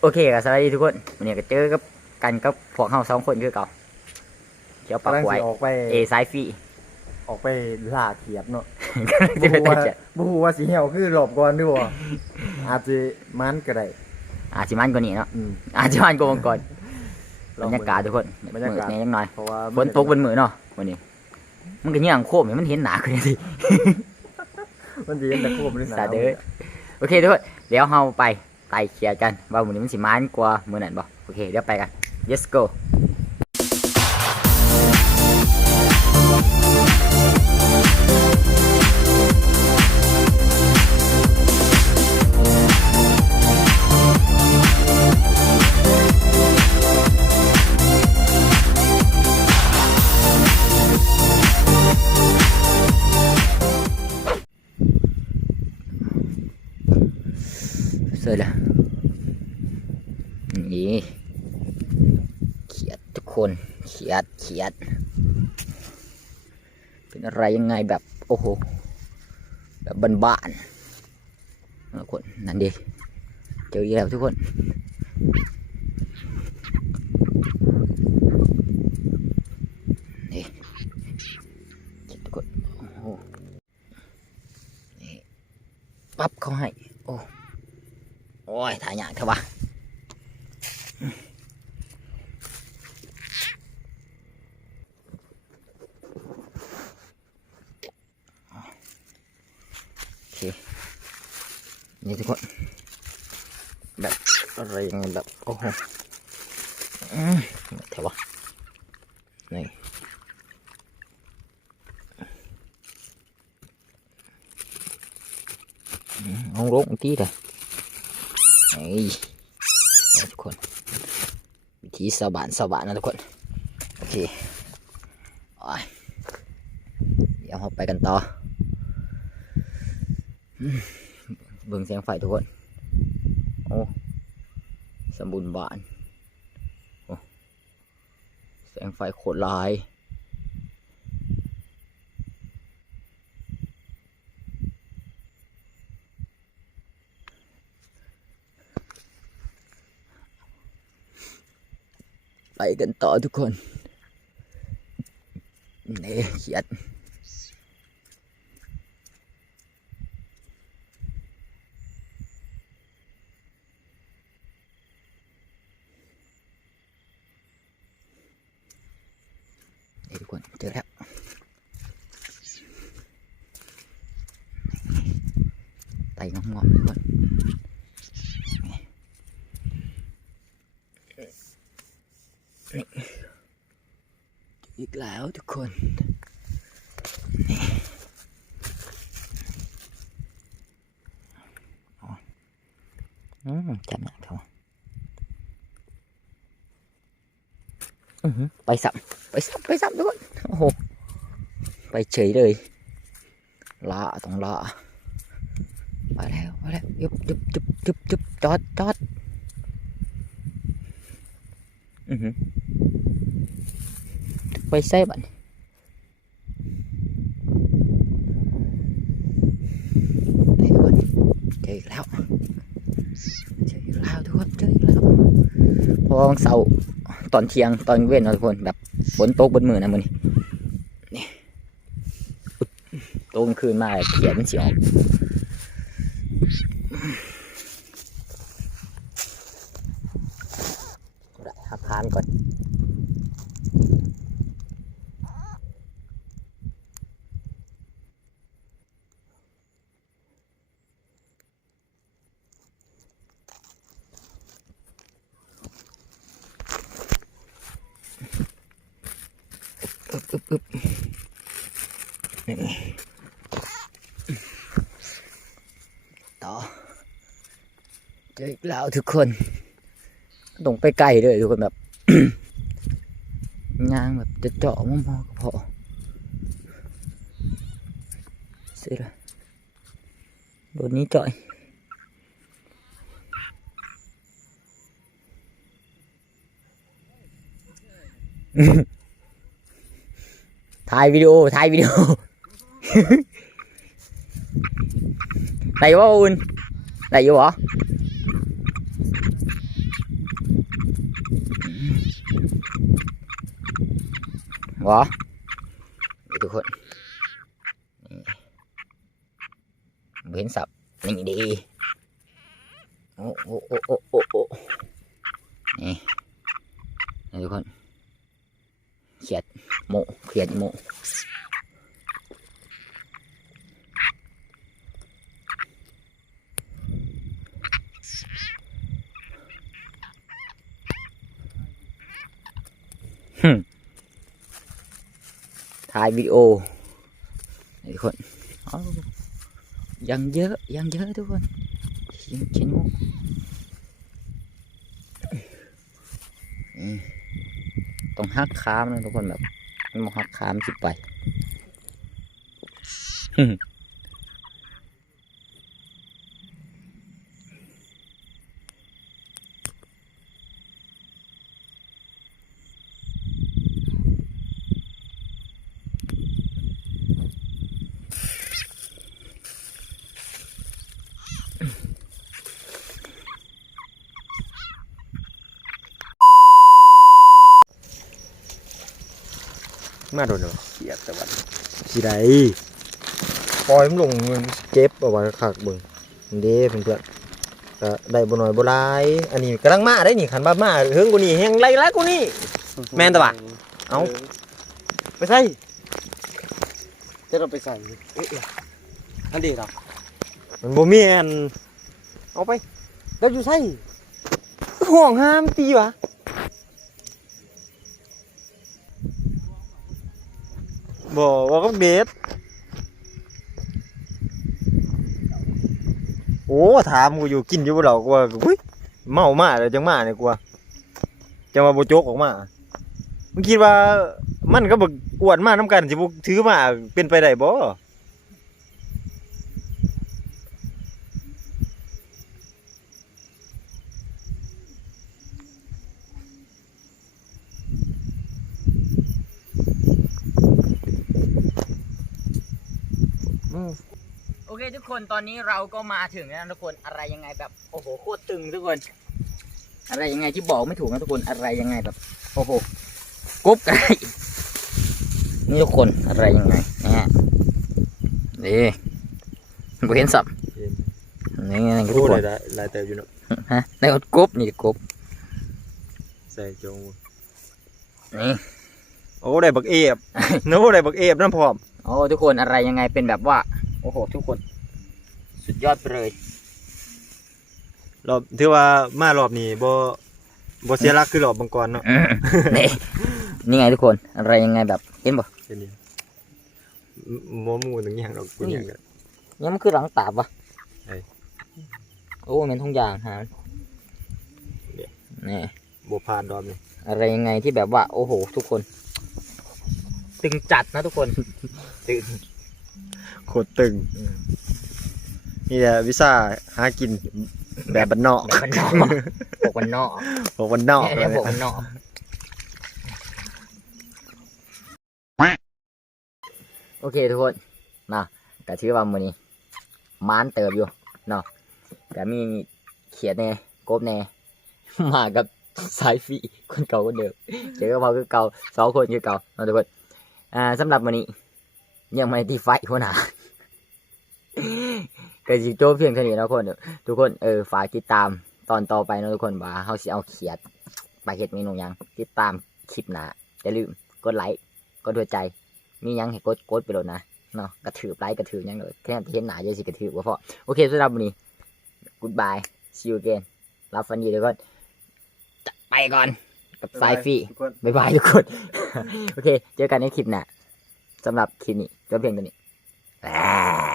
โอเคก็สวัสดีทุกคนวันนี้ก็เจอกับกันกับพวกเฮาสองคนคือเก่าเขียวปากกำลังไว้สิออกไปเอสายฟรีออกไปล่าเขียดเนาะกำลังจะไปบ่ตัฮู้ดว่าเจ็ดบ่ฮู้ว่าสิเหี่ยวคือรอบก่อนด้วยบ่อาจสิมันก็ได้อาจสิมันกว่านี้เนาะอืมอาจสิมันกว่าเมื่อก่อนลบอรงรยากาศทุกคนบรรยากาศมืดแหน่ยังน้อยเพราะว่าฝนตกบนมือเนาะวันนี้ มันก็เงี้ยงโคมให้มันเห็นหนาขึ้นทีมันสิเห็นแต่โคมนี่หนาวสาเด้อโอเคทุกคนเดี๋ยวเฮาไป ไต่เขียร์กันว่ามือนี้มันสิมานกว่ามือนั้นบ่โอเคเดี๋ยวไปกัน let's go เสร็จแล้วนี่เขียดทุกคนเขียดเขียด เป็นอะไรยังไงแบบ โอ้โห แบบบ้านๆทุกคน นั่นดิเจออีกแล้วทุกคนเขียดทุกคนโอ้โหนี่ปั๊บเขาให้ โอ้ โอ้ยถ่ายยากเถอะวะโอเคนี่ทุก เถอะวะนี่อืมเอาลงที่เลยนี่เอาทุกคน วิธีสบานสบานนะทุกคน โอเคโอ้ยเดี๋ยวเราไปกันต่อ เบิ่งแสงไฟทุกคน โอ้ สมบูรณ์บาน โอ้ แสงไฟโคตรลาย ไปกันต่อทุกคนนี่เขียดนี่ทุกคนเจอแล้วไต่งอมๆทุกคน อีกแล้วทุกคนนี่อ๋ออืมจำหนักเขาอือหือไปสับไปสับไปสับทุกคนโอ้โหไปเฉยเลยละต้องละไปแล้วไปแล้วยุบยุบยุบยุบยุบจอดจอดอือหือ ไปใส่บัดนี้ไปทุกคนเจออีกแล้วเจออีกแล้วทุกคนเจออีกแล้วเพราะว่าวันเสาร์ตอนเที่ยงตอนเว้นนะทุกคนแบบฝนตกบนมือนะมือนี้นี่ตกกลางคืนมาเขียนมันสิออกได้หัก คานก่อน อึบอึบอึบนี่ต่อเจออีกแล้วทุกคนต้องไปไกลเลยทุกคนแบบ ยางแบบจะเจาะมอมอก็พอเสร็จแล้วโดนนี้จ่อยถ่ายวิดีโอถ่ายวิดีโอไหนวะอุ่นไหนอยู่หรอ วะนี่ทุกคนเห็นสับนี่ดีโอ้โอ้โอ้โอ้โอ้โอ้นี่นี่ทุกคนเขียดโมเขียดโม ถ่ายวิดีโอทุกคนยังเยอะยังเยอะทุกคนชินชินมุกต้องหักขามนะทุกคนแบบมันหักขามสิไป มมาโดนเนาะเกียดแต่วันสิได้ปล่อยมันลงมันเจ็บเอาไว้คักเบิ่งนี่เด้เพื่อนๆก็ได้บ่น้อยบ่หลาย อันนี้กำลังมาได้นี่คันบ่ามาเฮิงกว่านี้แฮงไล่ละกว่านี้แม่นตะวะเอ้าไปใส่จะเราไปใส่เอ๊ะเอ๊ะอันเดียวเรา มันบ่แม่นเอาไปเราอยู่ใส่ห่วงห้ามตีวะบ่ว่ากับเบสโอ้ถามกูอยู่กินอยู่บ่ดอกกูว่าอุ้ยเมามาแล้วจังมาเนี่ยกูว่าจะมาบ่โจกออกมามึงคิดว่ามันก็บ่กวนมานํกันสิบ่ถือมาเป็นไปได้บ่ โอเคทุกคนตอนนี้เราก็มาถึงแล้วนะทุกคนอะไรยังไงแบบโอ้โหโคตรตึงทุกคน อะไรยังไงที่บอกไม่ถูกนะทุกคนอะไรยังไงแบบโอ้โหกบกันได้นี่ทุกคนอะไรยังไงนะฮะนี่บ่เห็นสับนี่ไงทุกรู้คเลนยได้หลายแต่อยู่เนาะฮะได้กบนี่กบใส่จงนี่โอ้ได้บักเอฟโน้ได้บักเอฟน้ำพร้อมโอ้ทุกคนอะไรยังไงเป็นแบบว่า โอ้โห ทุกคน สุดยอดไปเลย รอบถือว่ามารอบนี้บ่บ่เสียรักคือรอบบังกรเนาะอืมนี่นี่ไงทุกคนอะไรยังไงแบบเห็นบ่เช่นนี้หมอหมูถึงอย่างดอกกูเนี่ยก็ยังมันคือหลังตาบวะไอ้โอ้เป็นทุกอย่างฮะนี่บ่ผ่านรอบนี้อะไรยังไงที่แบบว่า โอ้โห ทุกคน ตึงจัดนะทุกคน ตึงโคตรตึง นี่แหละวิซ่าหากินแบบบ้านนอกแบบมันนอกพวกมันนอกพวกบ้านนอกเนี่ยพวกมันนอกโอเคทุกคนนะแต่ถือว่ามือนี้มานเติบอยู่เนาะแต่มีเขียดแน่กบแน่มากับสายฟีคนเก่าคนเดิมเจอกับเราคือเก่าสองคนคือเก่าเนาะทุกคน อ่าสำหรับวันนี้ ยังไม่ที่ไฟหัวหน้าก็สิโจบเพียงเท่านี้นะทุกคนทุกคนเออฝากติดตามตอนต่อไปนะทุกคนว่าเขาสิเอาเขียดไปเฮ็ดเมนูยังติดตามคลิปหนาอย่าลืมกดไลค์กดหัวใจ มียังให้กดกดไปโดดนะเนาะกระถือไลค์กระถือยังเลยแค่เห็นหนาเยอะสิกระถือว่าพอโอเคสำหรับวันนี้ goodbye see you again รับฟันดีทุกคนไปก่อน กับสายฟรีทุกคนบ๊ายบายทุกคน โอเค เจอกันในคลิปหน้าสำหรับคลิปนี้จบเพียงเท่านี้บ๊าย